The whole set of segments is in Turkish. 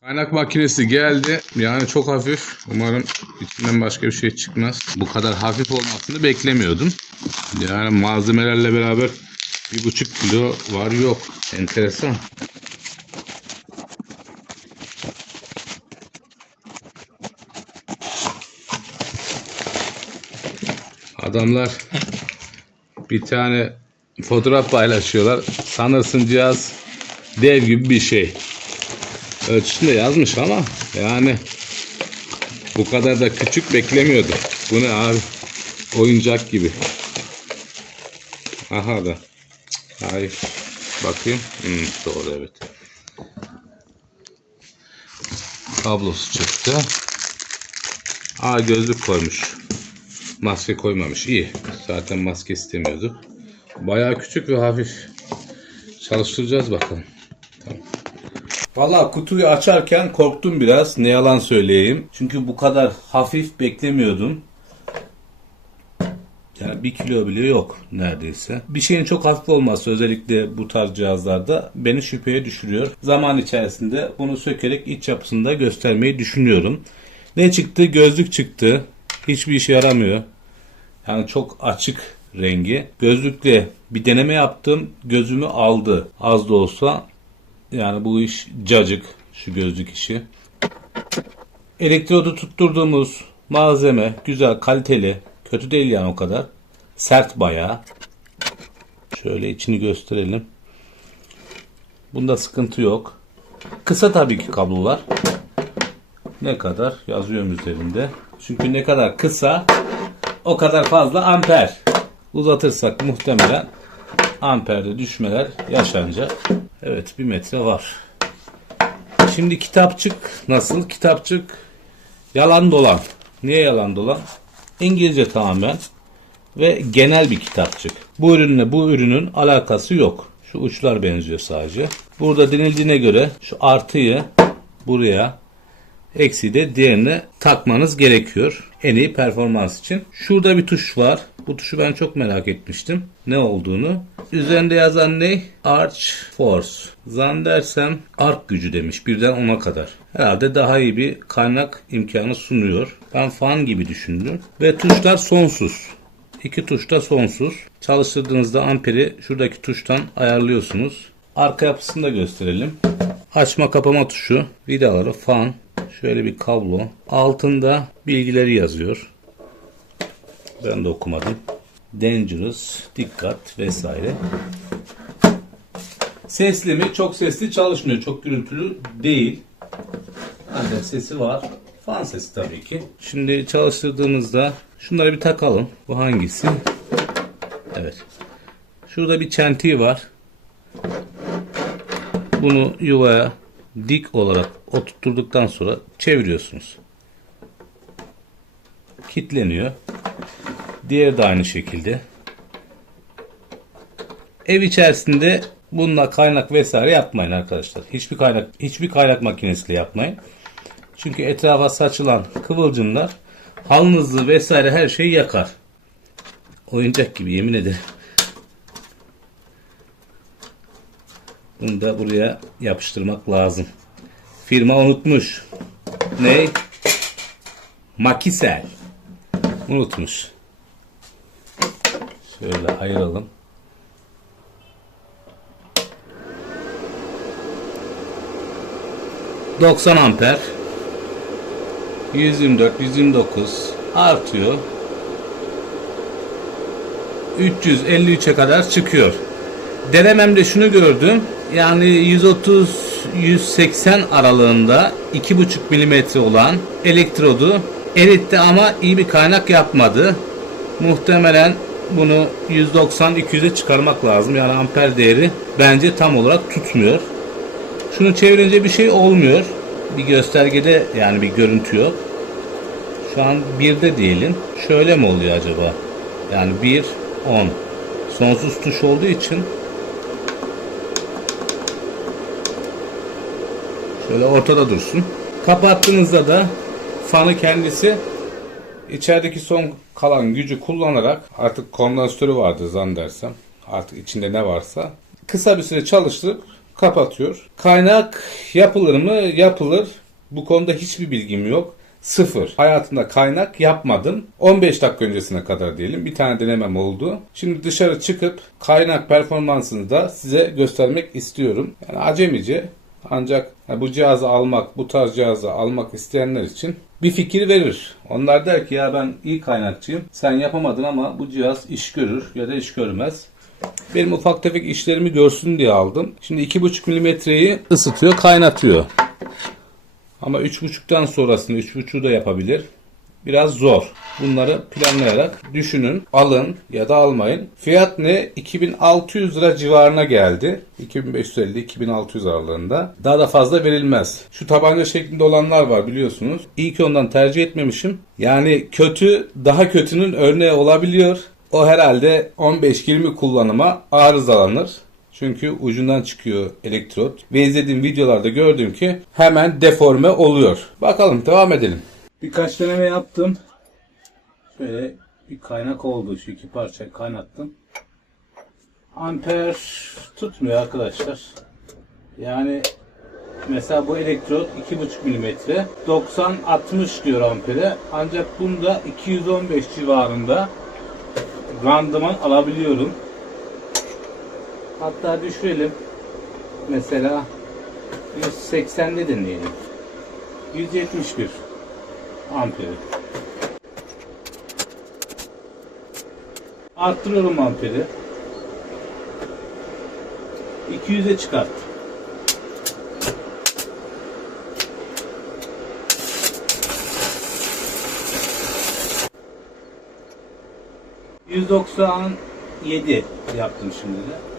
Kaynak makinesi geldi. Yani çok hafif. Umarım içinden başka bir şey çıkmaz. Bu kadar hafif olmasını beklemiyordum. Yani malzemelerle beraber 1,5 kilo var yok. Enteresan. Adamlar bir tane fotoğraf paylaşıyorlar. Sanırsın cihaz dev gibi bir şey. Ölçüsünde yazmış ama yani bu kadar da küçük beklemiyordum. Bu ne abi? Oyuncak gibi. Aha da. Hayır. Bakayım. Doğru, evet. Kablosu çıktı. Gözlük koymuş. Maske koymamış. İyi. Zaten maske istemiyordu. Bayağı küçük ve hafif. Çalıştıracağız bakalım. Tamam. Valla kutuyu açarken korktum biraz. Ne yalan söyleyeyim. Çünkü bu kadar hafif beklemiyordum. Yani 1 kilo bile yok neredeyse. Bir şeyin çok hafif olması özellikle bu tarz cihazlarda beni şüpheye düşürüyor. Zaman içerisinde bunu sökerek iç yapısında göstermeyi düşünüyorum. Ne çıktı? Gözlük çıktı. Hiçbir işe yaramıyor. Yani çok açık rengi. Gözlükle bir deneme yaptım. Gözümü aldı. Az da olsa. Yani bu iş cacık. Şu gözlük işi. Elektrodu tutturduğumuz malzeme güzel, kaliteli. Kötü değil yani o kadar. Sert bayağı. Şöyle içini gösterelim. Bunda sıkıntı yok. Kısa tabii ki kablolar. Ne kadar yazıyorum üzerinde. Çünkü ne kadar kısa o kadar fazla amper. Uzatırsak muhtemelen amperde düşmeler yaşanacak. Evet, 1 metre var. Şimdi kitapçık nasıl? Kitapçık yalan dolan. Niye yalan dolan? İngilizce tamamen ve genel bir kitapçık. Bu ürünle bu ürünün alakası yok. Şu uçlar benziyor sadece. Burada denildiğine göre şu artıyı buraya, eksi de diğerine takmanız gerekiyor. En iyi performans için. Şurada bir tuş var. Bu tuşu ben çok merak etmiştim. Ne olduğunu. Üzerinde yazan ne? Arch Force. Zannedersem ark gücü demiş. Birden 10'a kadar. Herhalde daha iyi bir kaynak imkanı sunuyor. Ben fan gibi düşündüm. Ve tuşlar sonsuz. 2 tuş da sonsuz. Çalıştırdığınızda amperi şuradaki tuştan ayarlıyorsunuz. Arka yapısını da gösterelim. Açma kapama tuşu. Vidaları, fan. Şöyle bir kablo. Altında bilgileri yazıyor. Ben de okumadım. Dangerous, dikkat vesaire. Sesli mi? Çok sesli çalışmıyor. Çok gürültülü değil. Ancak sesi var. Fan sesi tabii ki. Şimdi çalıştırdığımızda şunları bir takalım. Bu hangisi? Evet. Şurada bir çentiği var. Bunu yuvaya dik olarak oturtturduktan sonra çeviriyorsunuz. Kilitleniyor. Diğeri de aynı şekilde. Ev içerisinde bununla kaynak vesaire yapmayın arkadaşlar. Hiçbir kaynak makinesiyle yapmayın. Çünkü etrafa saçılan kıvılcımlar halınızı vesaire her şeyi yakar. Oyuncak gibi, yemin ederim. Bunu da buraya yapıştırmak lazım. Firma unutmuş. Ne? Makisel. Unutmuş. Şöyle ayıralım. ...90 amper... ...124, 129... ...artıyor... ...353'e kadar çıkıyor. Denememde şunu gördüm... ...yani 130-180 aralığında... ...2,5 mm olan... ...elektrodu... ...eritti ama iyi bir kaynak yapmadı. Muhtemelen... Bunu 190-200'e çıkarmak lazım. Yani amper değeri bence tam olarak tutmuyor. Şunu çevirince bir şey olmuyor. Bir göstergede yani bir görüntü yok. Şu an 1'de diyelim. Şöyle mi oluyor acaba? Yani 1, 10. Sonsuz tuş olduğu için şöyle ortada dursun. Kapattığınızda da fanı kendisi içerideki son kalan gücü kullanarak, artık kondansatörü vardı zannedersem. Artık içinde ne varsa. Kısa bir süre çalıştırıp kapatıyor. Kaynak yapılır mı? Yapılır. Bu konuda hiçbir bilgim yok. Sıfır. Hayatımda kaynak yapmadım. 15 dakika öncesine kadar diyelim. Bir tane denemem oldu. Şimdi dışarı çıkıp kaynak performansını da size göstermek istiyorum. Yani acemice, ancak bu cihazı almak, bu tarz cihazı almak isteyenler için bir fikir verir. Onlar der ki ya ben iyi kaynakçıyım. Sen yapamadın ama bu cihaz iş görür ya da iş görmez. Benim ufak tefek işlerimi görsün diye aldım. Şimdi 2,5 milimetreyi ısıtıyor, kaynatıyor. Ama 3,5'tan sonrasını 3,5'u da yapabilir. Biraz zor. Bunları planlayarak düşünün. Alın ya da almayın. Fiyat ne? 2600 lira civarına geldi. 2550-2600 aralığında. Daha da fazla verilmez. Şu tabanca şeklinde olanlar var biliyorsunuz. İyi ki ondan tercih etmemişim. Yani kötü, daha kötünün örneği olabiliyor. O herhalde 15-20 kullanıma arızalanır. Çünkü ucundan çıkıyor elektrot. Ve izlediğim videolarda gördüm ki hemen deforme oluyor. Bakalım, devam edelim. Birkaç deneme yaptım. Şöyle bir kaynak oldu. Şu iki parçayı kaynattım. Amper tutmuyor arkadaşlar. Yani mesela bu elektrot 2,5 mm. 90-60 diyor ampere. Ancak bunda 215 civarında randıman alabiliyorum. Hatta düşürelim. Mesela 180'de deneyelim. 171 amperi. Arttırıyorum amperi. 200'e çıkart. %97 yaptım şimdi de.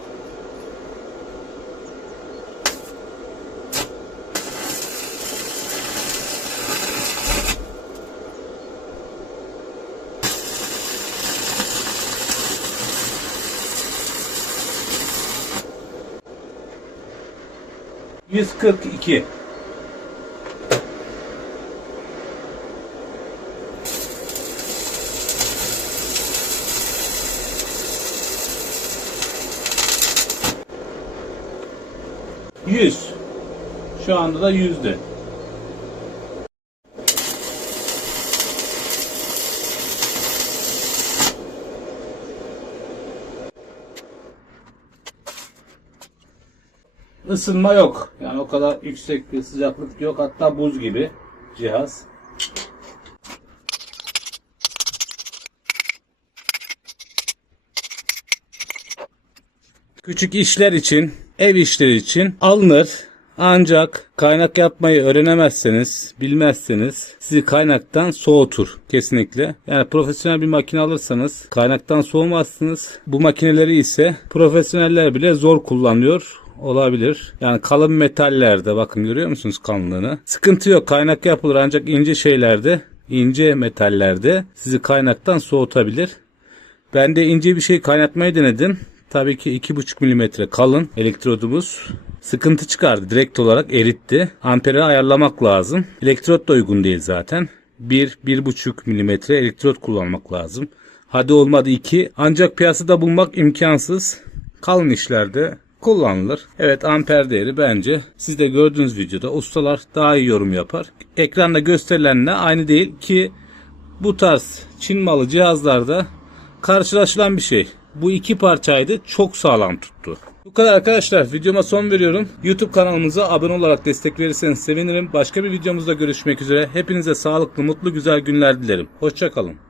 %142. %100. Şu anda da 100'de. Isınma yok. Yani o kadar yüksek bir sıcaklık yok. Hatta buz gibi cihaz. Küçük işler için, ev işleri için alınır. Ancak kaynak yapmayı öğrenemezseniz, bilmezseniz sizi kaynaktan soğutur kesinlikle. Yani profesyonel bir makine alırsanız kaynaktan soğumazsınız. Bu makineleri ise profesyoneller bile zor kullanıyor olabilir. Yani kalın metallerde bakın, görüyor musunuz kalınlığını? Sıkıntı yok, kaynak yapılır, ancak ince şeylerde, ince metallerde sizi kaynaktan soğutabilir. Ben de ince bir şey kaynatmayı denedim. Tabii ki 2,5 milimetre kalın elektrodumuz sıkıntı çıkardı. Direkt olarak eritti. Amperi ayarlamak lazım. Elektrot da uygun değil zaten. 1-1,5 milimetre elektrot kullanmak lazım. Hadi olmadı 2. Ancak piyasada bulmak imkansız. Kalın işlerde kullanılır. Evet, amper değeri bence siz de gördüğünüz videoda ustalar daha iyi yorum yapar. Ekranda gösterilenle aynı değil ki bu tarz Çin malı cihazlarda karşılaşılan bir şey. Bu iki parçaydı, çok sağlam tuttu. Bu kadar arkadaşlar, videoma son veriyorum. YouTube kanalımıza abone olarak destek verirseniz sevinirim. Başka bir videomuzda görüşmek üzere. Hepinize sağlıklı, mutlu, güzel günler dilerim. Hoşça kalın.